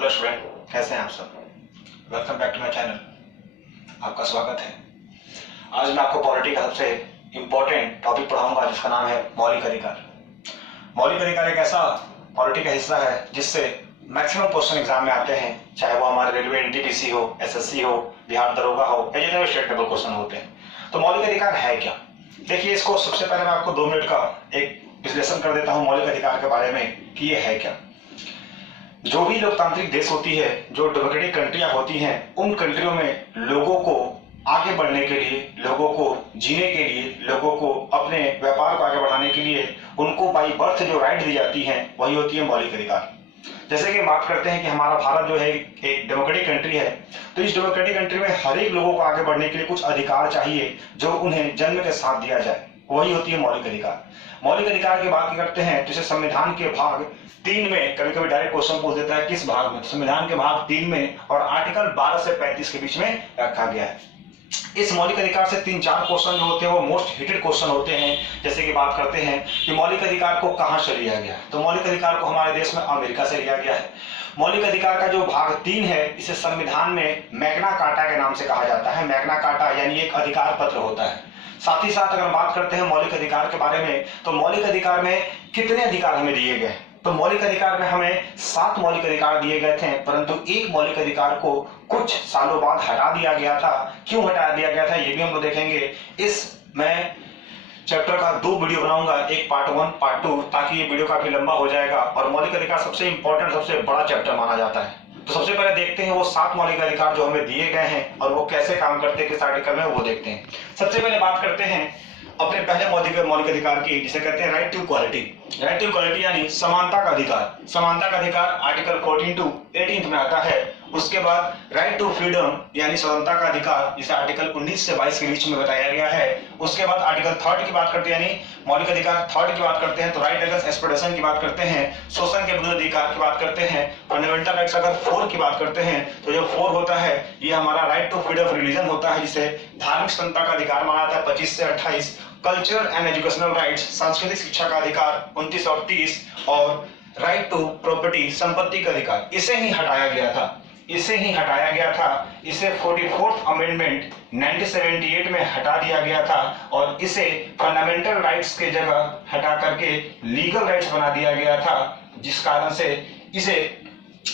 Hello student, कैसे हैं आप सब। Welcome back to my channel. आपका स्वागत है। आज मैं आपको पॉलिटी का सबसे इम्पोर्टेंट टॉपिक पढ़ाऊंगा जिसका नाम है मौलिक अधिकार। मौलिक अधिकार एक ऐसा पॉलिटी का हिस्सा है जिससे मैक्सिमम क्वेश्चन एग्जाम में आते हैं, चाहे वो हमारे रेलवे एनटीपीसी हो, एसएससी हो, बिहार दरोगा हो या जितने भी स्टेट लेवल क्वेश्चन होते हैं। तो मौलिक अधिकार है क्या? देखिए, इसको सबसे पहले मैं आपको 2 मिनट का एक विश्लेषण कर देता हूँ मौलिक अधिकार के बारे में कि ये है क्या। जो भी लोकतांत्रिक देश होती है, जो डेमोक्रेटिक कंट्रियां होती हैं, उन कंट्रियों में लोगों को आगे बढ़ने के लिए, लोगों को जीने के लिए, लोगों को अपने व्यापार को आगे बढ़ाने के लिए उनको बाई बर्थ जो राइट दी जाती हैं वही होती है मौलिक अधिकार। जैसे कि बात करते हैं कि हमारा भारत जो है एक डेमोक्रेटिक कंट्री है, तो इस डेमोक्रेटिक कंट्री में हर एक लोगों को आगे बढ़ने के लिए कुछ अधिकार चाहिए जो उन्हें जन्म के साथ दिया जाए, वही होती है मौलिक अधिकार। मौलिक अधिकार की बात करते हैं तो इसे संविधान के भाग 3 में, कभी कभी डायरेक्ट क्वेश्चन पूछ देता है किस भाग में, संविधान के भाग 3 में और आर्टिकल 12 से 35 के बीच में रखा गया है। इस मौलिक अधिकार से 3-4 क्वेश्चन जो होते हैं वो मोस्ट हिटेड क्वेश्चन होते हैं। जैसे कि बात करते हैं कि मौलिक अधिकार को कहां से लिया गया, तो मौलिक अधिकार को हमारे देश में अमेरिका से लिया गया है। मौलिक अधिकार का जो भाग 3 है इसे संविधान में मैग्ना कार्टा के नाम से कहा जाता है। मैग्ना कार्टा यानी एक अधिकार पत्र होता है। साथ ही साथ अगर बात करते हैं मौलिक अधिकार के बारे में, तो मौलिक अधिकार में कितने अधिकार हमें दिए गए, तो मौलिक अधिकार में हमें 7 मौलिक अधिकार दिए गए थे, परंतु एक मौलिक अधिकार को कुछ सालों बाद हटा दिया गया था। क्यों हटा दिया गया था ये भी हम लोग देखेंगे। इस मैं चैप्टर का 2 वीडियो बनाऊंगा, एक पार्ट 1 पार्ट 2, ताकि ये वीडियो काफी लंबा हो जाएगा। और मौलिक अधिकार सबसे इंपॉर्टेंट, सबसे बड़ा चैप्टर माना जाता है। तो सबसे पहले देखते हैं वो 7 मौलिक अधिकार जो हमें दिए गए हैं और वो कैसे काम करते हैं, किस आर्टिकल में, वो देखते हैं। सबसे पहले बात करते हैं अपने पहले मौलिक अधिकार की, जिसे कहते हैं right to equality. Right to equality यानी समानता का अधिकार। समानता का अधिकार आर्टिकल 14 to 18 में आता है। उसके बाद राइट टू फ्रीडम यानी स्वतंत्रता का अधिकार, जिसे आर्टिकल 19 से 22 के बीच में बताया गया है। उसके बाद आर्टिकल 3 की बात करते हैं, यानी मौलिक अधिकार 3 की बात करते हैं तो राइट अगेंस्ट एक्सप्लोइटेशन की बात करते हैं, शोषण के विरुद्ध अधिकार की बात करते हैं। फंडामेंटल राइट्स अगर 4 की बात करते हैं तो जो 4 होता है ये हमारा right to freedom of religion होता है, जिसे धार्मिक स्वतंत्रता का अधिकार माना जाता है 25 से 28। कल्चरल एंड एजुकेशनल राइट्स, सांस्कृतिक शिक्षा का अधिकार 29 और 30। और राइट टू प्रॉपर्टी, संपत्ति का अधिकार, इसे ही हटाया गया था। इसे 44th अमेंडमेंट 1978 में हटा दिया गया था और इसे फंडामेंटल राइट्स के जगह हटा करके लीगल राइट्स बना दिया गया था, जिस कारण से इसे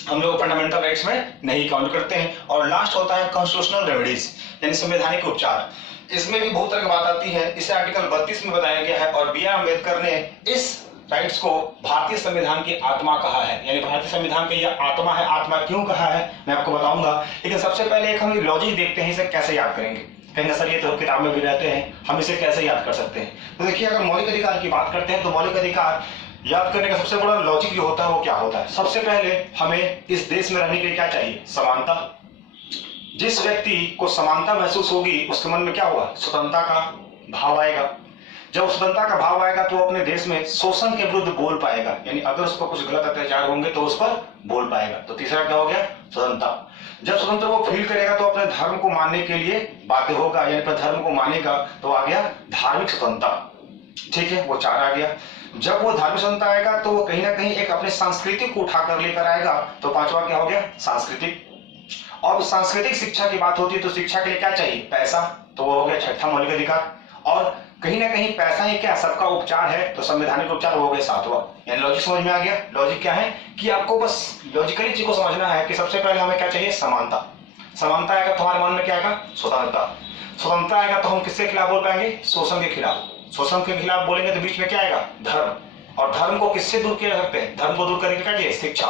हम लोग फंडामेंटल राइट्स में नहीं काउंट करते हैं। और लास्ट होता है कॉन्स्टिट्यूशनल रेमेडीज यानी संवैधानिक उपचार। इसमें भी बहुत तरह की बात आती है। इसे आर्टिकल 32 में बताया गया है और बी आर अम्बेडकर ने इस राइट्स को भारतीय संविधान की आत्मा कहा है, यानी भारतीय संविधान की यह आत्मा है। आत्मा क्यों कहा है मैं आपको बताऊंगा, लेकिन सबसे पहले एक हम लॉजिक देखते हैं, इसे कैसे याद करेंगे। कहेंगे सर ये तो किताब में भी रहते हैं, हम इसे कैसे याद कर सकते हैं। तो देखिए, अगर मौलिक अधिकार की बात करते हैं तो मौलिक अधिकार याद करने का सबसे बड़ा लॉजिक जो होता है वो क्या होता है। सबसे पहले हमें इस देश में रहने के लिए क्या चाहिए, समानता। जिस व्यक्ति को समानता महसूस होगी उसके मन में क्या होगा, स्वतंत्रता का भाव आएगा। जब स्वतंत्रता का भाव आएगा तो अपने देश में शोषण के विरुद्ध बोल पाएगा, यानी अगर उस पर कुछ गलत अत्याचार होंगे तो उस पर बोल पाएगा। तो तीसरा क्या हो गया, स्वतंत्रता। जब स्वतंत्र वो फील करेगा तो अपने धर्म को मानने के लिए बाध्य होगा, यानी अपने धर्म को मानेगा, तो आ गया धार्मिक स्वतंत्रता। ठीक है, वो 4 आ गया। जब वो धार्मिक स्वतंत्रता आएगा तो वो कहीं ना कहीं एक अपने संस्कृति को उठाकर लेकर आएगा, तो 5वां क्या हो गया, सांस्कृतिक। और सांस्कृतिक शिक्षा की बात होती है तो शिक्षा के लिए क्या चाहिए, पैसा, तो वो हो गया 6वां मौलिक अधिकार। और कहीं ना कहीं पैसा ही क्या सबका उपचार है, तो संवैधानिक उपचार हो गए 7वां। यानी लॉजिक समझ में आ गया। लॉजिक क्या है कि आपको बस लॉजिकली चीज को समझना है कि सबसे पहले हमें क्या चाहिए, समानता। समानता आएगा तो हमारे मन में क्या आएगा, स्वतंत्रता। स्वतंत्रता आएगा तो हम किसके खिलाफ बोल पाएंगे, शोषण के खिलाफ। शोषण के खिलाफ बोलेंगे तो बीच में क्या आएगा, धर्म। और धर्म को किससे दूर किया जा सकते हैं, धर्म को दूर करने के क्या चाहिए, शिक्षा।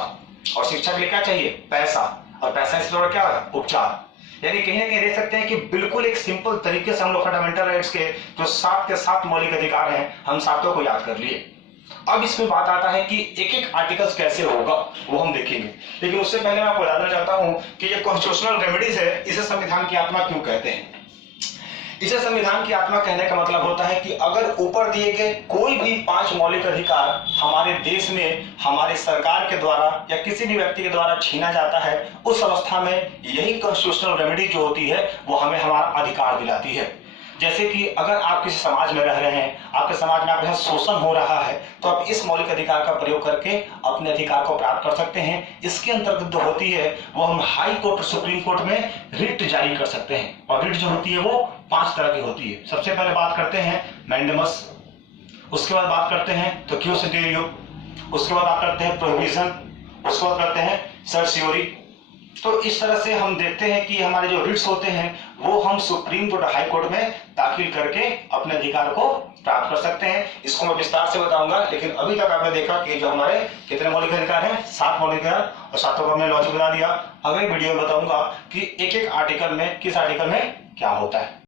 और शिक्षा के लिए क्या चाहिए, पैसा। और पैसा से जोड़ा क्या है, उपचार। यानी कहीं ना कहीं देख सकते हैं कि बिल्कुल एक सिंपल तरीके से हम लोग फंडामेंटल राइट्स के जो 7 के 7 मौलिक अधिकार हैं हम 7 को याद कर लिए। अब इसमें बात आता है कि एक एक आर्टिकल्स कैसे होगा वो हम देखेंगे, लेकिन उससे पहले मैं आपको बताना चाहता हूं कि ये कॉन्स्टिट्यूशनल रेमेडीज है, इसे संविधान की आत्मा क्यों कहते हैं। इसे संविधान की आत्मा कहने का मतलब होता है कि अगर ऊपर दिए गए कोई भी 5 मौलिक अधिकार हमारे देश में हमारे सरकार के द्वारा या किसी भी व्यक्ति के द्वारा छीना जाता है, उस अवस्था में यही कॉन्स्टिट्यूशनल रेमेडी जो होती है वो हमें हमारा अधिकार दिलाती है। जैसे कि अगर आप किसी समाज में रह रहे हैं, आपके समाज में आपके साथ शोषण हो रहा है, तो आप इस मौलिक अधिकार का प्रयोग करके अपने अधिकार को प्राप्त कर सकते हैं। इसके अंतर्गत जो होती है वो हम हाई कोर्ट, सुप्रीम कोर्ट में रिट जारी कर सकते हैं, और रिट जो होती है वो 5 तरह की होती है। सबसे पहले बात करते हैं मैंडेमस, उसके बाद बात करते हैं तो क्यूस इंटेरियो, उसके बाद बात करते हैं प्रोहिबिशन, उसके बाद करते हैं सर्सियोरी। तो इस तरह से हम देखते हैं कि हमारे जो रिट्स होते हैं वो हम सुप्रीम कोर्ट, हाई कोर्ट में दाखिल करके अपने अधिकार को प्राप्त कर सकते हैं। इसको मैं विस्तार से बताऊंगा, लेकिन अभी तक आपने देखा कि जो हमारे कितने मौलिक अधिकार हैं, 7 मौलिक अधिकार, और 7 को हमने लॉजिक बता दिया। अगले वीडियो में बताऊंगा कि एक एक आर्टिकल में, किस आर्टिकल में क्या होता है।